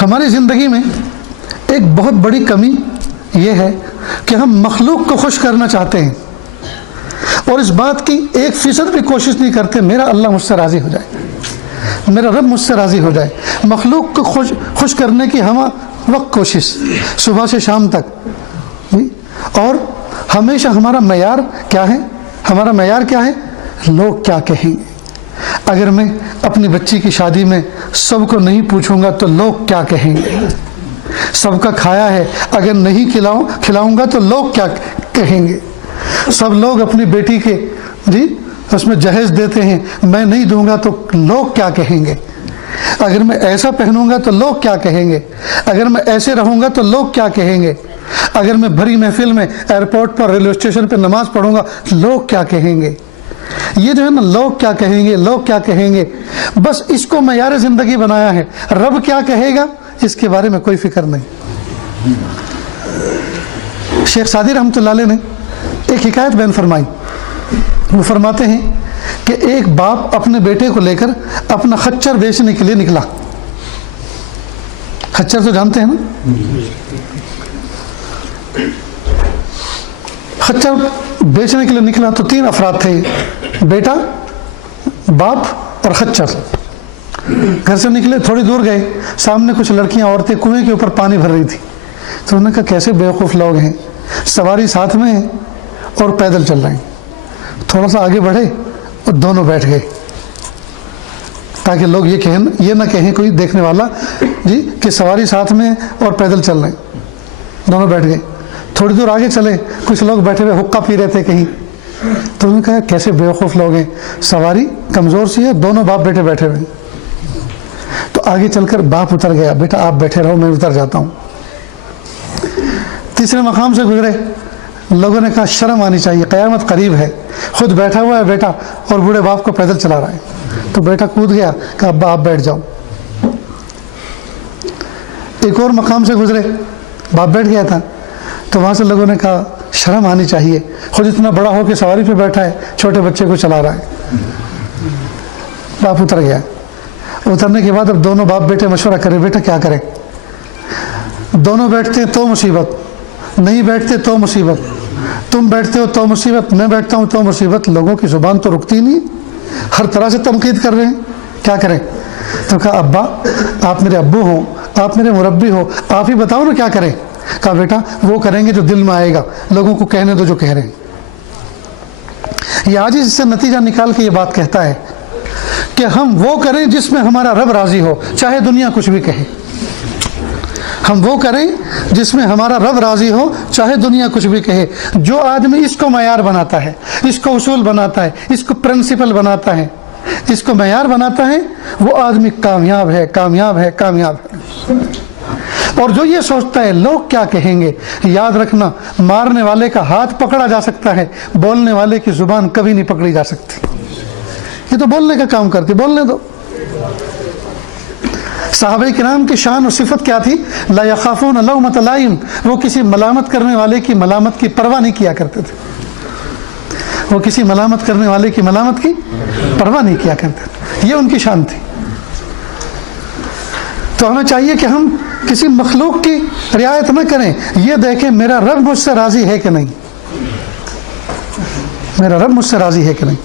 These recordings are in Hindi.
हमारी ज़िंदगी में एक बहुत बड़ी कमी ये है कि हम मखलूक को खुश करना चाहते हैं और इस बात की 1% भी कोशिश नहीं करते मेरा अल्लाह मुझसे राज़ी हो जाए, मेरा रब मुझसे राज़ी हो जाए। मखलूक को खुश करने की हम वक्त कोशिश सुबह से शाम तक। और हमेशा हमारा मयार क्या है? हमारा मयार क्या है? लोग क्या कहेंगे। अगर मैं अपनी बच्ची की शादी में सबको नहीं पूछूंगा तो लोग क्या कहेंगे। सबका खाया है, अगर नहीं खिलाऊंगा तो लोग क्या कहेंगे। सब लोग अपनी बेटी के जी उसमें जहेज देते हैं, मैं नहीं दूंगा तो लोग क्या कहेंगे। अगर मैं ऐसा पहनूंगा तो लोग क्या कहेंगे। अगर मैं ऐसे रहूंगा तो लोग क्या कहेंगे। अगर मैं भरी महफिल में एयरपोर्ट पर, रेलवे स्टेशन पर नमाज पढ़ूंगा लोग क्या कहेंगे। ये जो है ना, लोग क्या कहेंगे, लोग क्या कहेंगे, बस इसको मयार ज़िंदगी बनाया है। रब क्या कहेगा इसके बारे में कोई फिक्र नहीं। शेख सादी रहमतुल्लाह अलैह ने एक हिकायत बयान फरमाई। वो फरमाते हैं कि एक बाप अपने बेटे को लेकर अपना खच्चर बेचने के लिए निकला। खच्चर तो जानते हैं ना, खच्चर बेचने के लिए निकला तो 3 अफराद थे, बेटा, बाप और खच्चर। घर से निकले, थोड़ी दूर गए, सामने कुछ लड़कियां, औरतें कुएं के ऊपर पानी भर रही थी। तो उन्होंने कहा कैसे बेवकूफ़ लोग हैं, सवारी साथ में है और पैदल चल रहे हैं। थोड़ा सा आगे बढ़े और दोनों बैठ गए ताकि लोग ये ना कहें कोई देखने वाला जी कि सवारी साथ में और पैदल चल रहे हैं। दोनों बैठ गए। थोड़ी दूर आगे चले, कुछ लोग बैठे हुए हुक्का पी रहे थे कहीं। तो उन्होंने कहा कैसे बेवकूफ़ लोग हैं, सवारी कमज़ोर सी है, दोनों बाप बेटे बैठे हुए। तो आगे चलकर बाप उतर गया, बेटा आप बैठे रहो, मैं उतर जाता हूँ। तीसरे मकाम से गुजरे, लोगों ने कहा शर्म आनी चाहिए, क़यामत करीब है, खुद बैठा हुआ है बेटा और बूढ़े बाप को पैदल चला रहा है। तो बेटा कूद गया, कहा अब्बा आप बैठ जाओ। एक और मकाम से गुजरे, बाप बैठ गया था, तो वहाँ से लोगों ने कहा शर्म आनी चाहिए, खुद इतना बड़ा हो के सवारी पे बैठा है, छोटे बच्चे को चला रहा है। बाप उतर गया। उतरने के बाद अब दोनों बाप बेटे मशवरा करें, बेटा क्या करें। दोनों बैठते तो मुसीबत, नहीं बैठते तो मुसीबत, तुम बैठते हो तो मुसीबत, मैं बैठता हूँ तो मुसीबत। लोगों की ज़ुबान तो रुकती नहीं, हर तरह से तनकीद कर रहे हैं, क्या करें। तो कहा अब्बा आप मेरे अब्बू हो, आप मेरे मुरब्बी हो, आप ही बताओ ना क्या करें। कहा बेटा वो करेंगे जो दिल में आएगा, लोगों को कहने दो जो कह रहे हैं। ये आज ही इससे नतीजा निकाल के ये बात कहता है कि हम वो करें जिसमें हमारा रब राजी हो, चाहे दुनिया कुछ भी कहे। हम वो करें जिसमें हमारा रब राजी हो, चाहे दुनिया कुछ भी कहे। जो आदमी इसको मयार बनाता है, इसको उसूल बनाता है, इसको प्रिंसिपल बनाता है, इसको मयार बनाता है, वो आदमी कामयाब है, कामयाब है, कामयाब है। और जो ये सोचता है लोग क्या कहेंगे, याद रखना मारने वाले का हाथ पकड़ा जा सकता है, बोलने वाले की जुबान कभी नहीं पकड़ी जा सकती। ये तो बोलने का काम करती, बोलने दो। सहाबे किराम की शान और सिफत क्या थी? ला यखाफून लौमत लाइम, वो किसी मलामत करने वाले की मलामत की परवाह नहीं किया करते थे। वो किसी मलामत करने वाले की मलामत की परवाह नहीं किया करते थे, ये उनकी शान थी। तो हमें चाहिए कि हम किसी मखलूक की रियायत न करें, ये देखें मेरा रब मुझसे राजी है कि नहीं, मेरा रब मुझसे राजी है कि नहीं।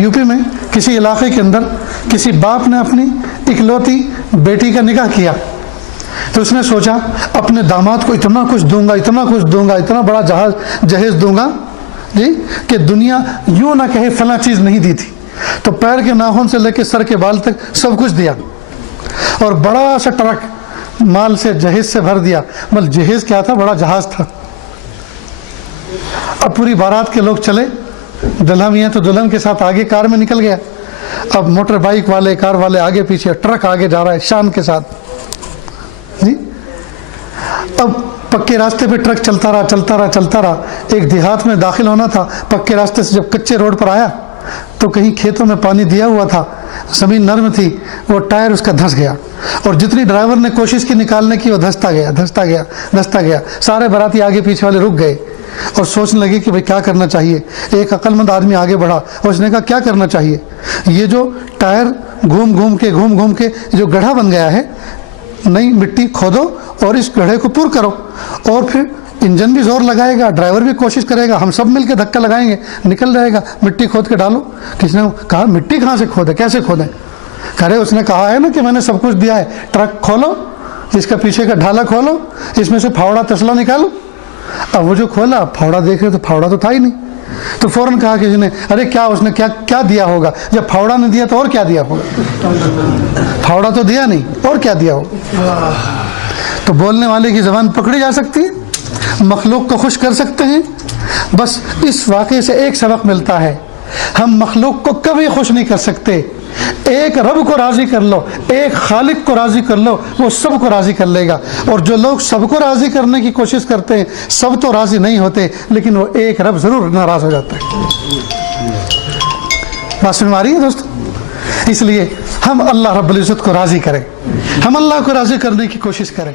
यूपी में किसी इलाके के अंदर किसी बाप ने अपनी इकलौती बेटी का निकाह किया, तो उसने सोचा अपने दामाद को इतना कुछ दूंगा, इतना कुछ दूंगा, इतना बड़ा जहेज दूंगा जी कि दुनिया यूं ना कहे फला चीज़ नहीं दी थी। तो पैर के नाखून से लेकर सर के बाल तक सब कुछ दिया और बड़ा सा ट्रक माल से जहेज से भर दिया। मतलब जहेज क्या था, बड़ा जहाज था। अब पूरी बारात के लोग चले, दुल्हा मियाँ तो दुल्हन के साथ आगे कार में निकल गया। अब मोटर बाइक वाले, कार वाले आगे पीछे, ट्रक आगे जा रहा है शान के साथ जी। अब पक्के रास्ते पे ट्रक चलता रहा, चलता रहा, चलता रहा। एक देहात में दाखिल होना था, पक्के रास्ते से जब कच्चे रोड पर आया तो कहीं खेतों में पानी दिया हुआ था, ज़मीन नर्म थी, वो टायर उसका धंस गया और जितनी ड्राइवर ने कोशिश की निकालने की वो धंसता गया, धंसता गया, धंसता गया। सारे बाराती आगे पीछे वाले रुक गए। और सोचने लगे कि भाई क्या करना चाहिए। एक अक्लमंद आदमी आगे बढ़ा और उसने कहा क्या करना चाहिए, ये जो टायर घूम घूम के जो गड्ढा बन गया है, नई मिट्टी खोदो और इस गड्ढे को पुर करो, और फिर इंजन भी जोर लगाएगा, ड्राइवर भी कोशिश करेगा, हम सब मिलकर धक्का लगाएंगे, निकल जाएगा। मिट्टी खोद के डालो। किसने कहा मिट्टी कहाँ से खोदे, कैसे खोदें? अरे उसने कहा है ना कि मैंने सब कुछ दिया है, ट्रक खोलो, इसका पीछे का ढाला खोलो, इसमें से फावड़ा तसला निकालो। अब वो जो खोला फावड़ा देख रहे तो फावड़ा तो था ही नहीं। तो फौरन कहा किसी ने, अरे क्या उसने क्या क्या दिया होगा, जब फावड़ा नहीं दिया तो और क्या दिया होगा? फावड़ा तो दिया नहीं, और क्या दिया होगा? तो बोलने वाले की जबान पकड़ी जा सकती है, मखलूक को खुश कर सकते हैं। बस इस वाक़े से एक सबक मिलता है, हम मखलूक को कभी खुश नहीं कर सकते। एक रब को राज़ी कर लो, एक खालिक को राज़ी कर लो, वो सबको राज़ी कर लेगा। और जो लोग सबको राज़ी करने की कोशिश करते हैं, सब तो राज़ी नहीं होते, लेकिन वो एक रब ज़रूर नाराज़ हो जाता है। बात समझ में आ रही है दोस्तों? इसलिए हम अल्लाह रब्बुल इज़्ज़त को राज़ी करें, हम अल्लाह को राज़ी करने की कोशिश करें।